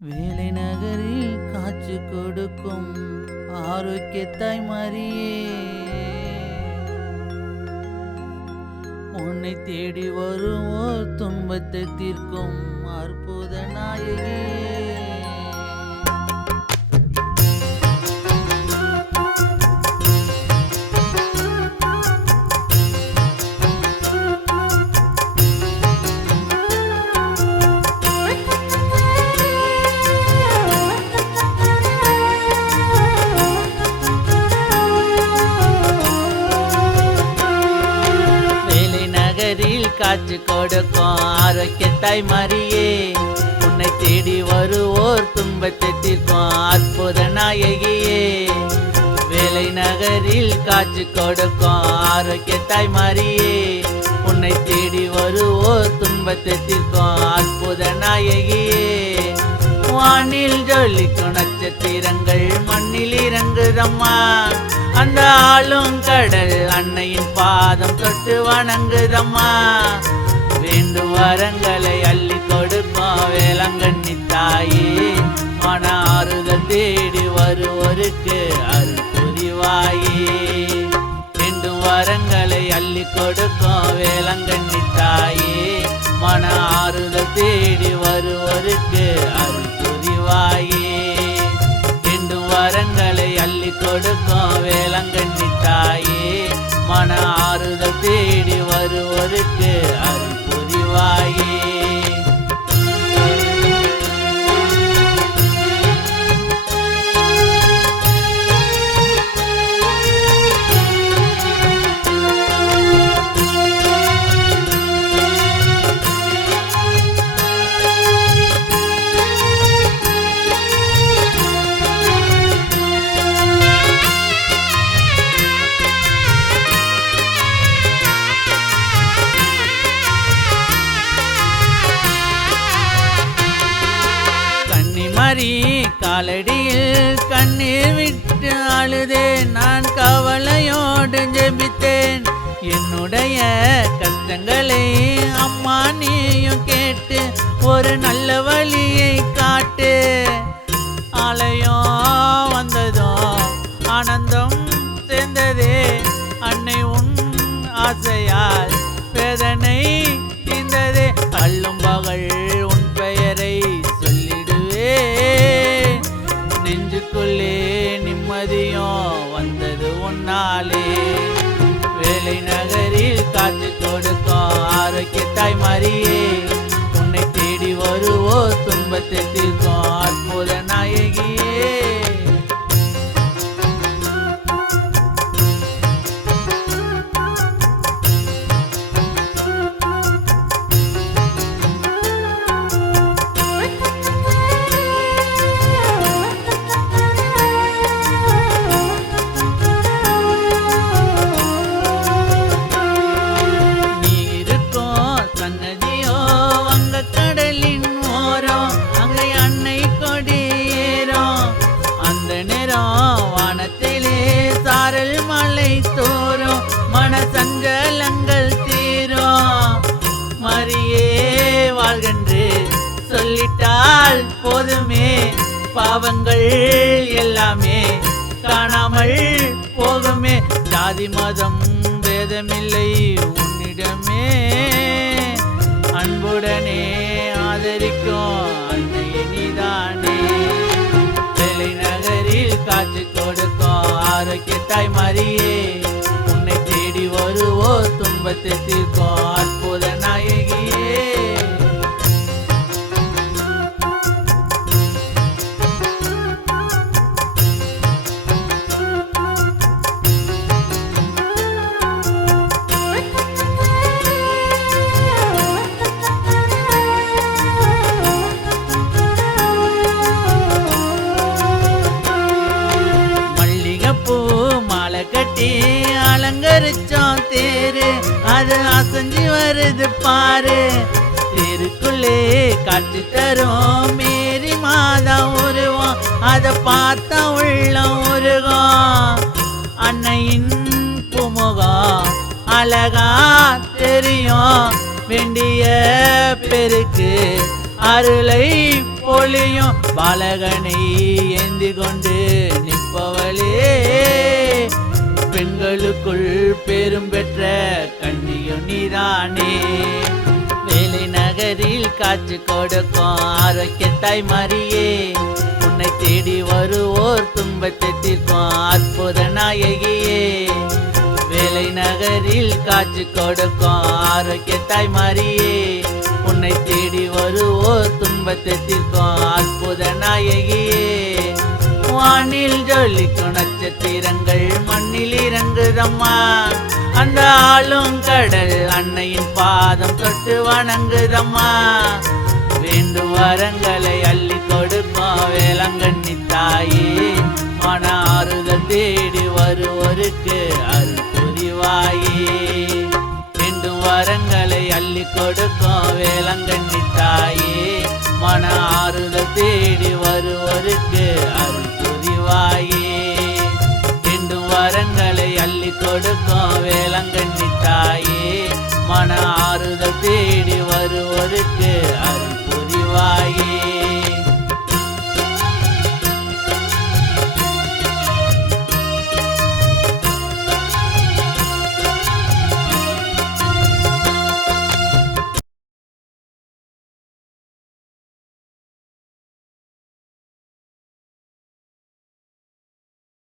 வேலை நகரில் காட்சி கொடுக்கும் ஆரோக்கியத்தாய் மரியே, உன்னை தேடி வருவோர் துன்பத்தை தீர்க்கும் அற்புத நாயகியே. காட்சி கொடுக்கும் ஆரோக்கியத்தாய் மரியே, உன்னை தேடி வருவோர் துன்பத்தை தீர்க்கும் அற்புத நாயகியே. வேலை நகரில் காட்சி கொடுக்கும் ஆரோக்கியத்தாய் மரியே, உன்னை தேடி வருவோர் துன்பத்தை தீர்க்கும் அற்புத நாயகியே. வானில் ஜொலிக்கும் நட்சத்திரங்கள் மண்ணில் இறங்குதம்மா, அந்த ஆளும் கடல் அன்னையின் பாதம் தொட்டு வணங்குதம்மா. வேண்டும் வரங்களை அள்ளி கொடுக்கும் வேளாங்கண்ணி தாயே, மன ஆறுதல் தேடி வருவோருக்கு அருள் புரிவாயே. வேண்டும் வரங்களை அள்ளி கொடுக்கும் வேளாங்கண்ணி தாயே, மன ஆறுதல் தேடி வருவோருக்கு அருள் புரிவாயே. வரங்களை அள்ளி கொடுக்கும் வேளாங்கண்ணி தாயே, மன ஆறுதல் தேடி வருவோருக்கு அருள் புரிவாயே. காலடியில் கண்ணீர் விட்டு அழுதே, நான் கவலையோடு ஜெபித்தேன். என்னுடைய கஷ்டங்களை அம்மா நீயும் கேட்டு ஒரு நல்ல வழியை காட்டு. ஆலயம் வந்ததோ ஆனந்தம் சேர்ந்ததே, அன்னை உன் ஆசையால் வேதனை தீர்ந்ததே. அள்ளும் பகல் உன் பெயரை சொல்லிடுவே, நெஞ்சுக்குள்ளே நிம்மதியும் வந்தது உன்னாலே. வேலை நகரில் காட்சி கொடுக்கும் ஆரோக்கியத்தாய் மரியே, உன்னை தேடி வருவோர் துன்பத்தை தீர்க்கும் அற்புத நாயகியே. சஞ்சலங்கள் தீரும் மரியே வாழ்கென்று சொல்லிட்டால் போதுமே, பாவங்கள் எல்லாமே காணாமல் போகுமே. ஜாதி மதம் பேதமில்லை உன்னிடமே, அன்புடனே ஆதரிக்கும் அன்னையே நீதானே. வேலை நகரில் காட்சி கொடுக்கும் ஆரோக்கியத்தாய் மரியே, உன்னை தேடி வருவோர் துன்பத்தை தீர்க்கும் அற்புத நாயகியே. மல்லிகைப்பூ மாலை கட்டி அலங்கரிச்சோம் தேரு, அது அசைஞ்சு வருது பாரு. தேருக்குள்ளே காட்சி தரும் மேரி மாதா உருவம், அதை பார்த்தா உள்ளம் உருகும். அன்னையின் பூமுகம் அழகா தெரியும், வேண்டிய பெருக்கு அருளை ஒளியும் பாலகனை ஏந்தி கொண்டு நிற்பவளே, பெண்களுக்குள் பெரும் பெற்ற கண்ணியும் நீதானே. வேலை நகரில் காட்சி கொடுக்கும் ஆரோக்கிய தாய் மரியே, உன்னை தேடி வருவோர் துன்பத்தை தீர்க்கும் அற்புத நாயகியே. வேலை நகரில் காட்சி கொடுக்கும் ஆரோக்கிய தாய் மரியே, உன்னை தேடி வருவோர் துன்பத்தை தீர்க்கும் அற்புத நாயகியே. வானில் ஜொலிக்கும் நட்சத்திரங்கள் மண்ணில் இறங்குதம்மா, அந்த ஆளும் கடல் அன்னையின் பாதம் தொட்டு வணங்குதம்மா. வேண்டும் வரங்களை அள்ளி கொடுக்கும் வேளாங்கண்ணி தாயே, மன ஆறுதல் தேடி வருவோருக்கு அருள் புரிவாயே. வேண்டும் வரங்களை அள்ளி கொடுக்கும் வேளாங்கண்ணி தாயே, மன ஆறுதல் தேடி வருவோருக்கு அருள் புரிவாயே. வேண்டும் வரங்களை அள்ளி கொடுக்கும் வேளாங்கண்ணி தாயே, மன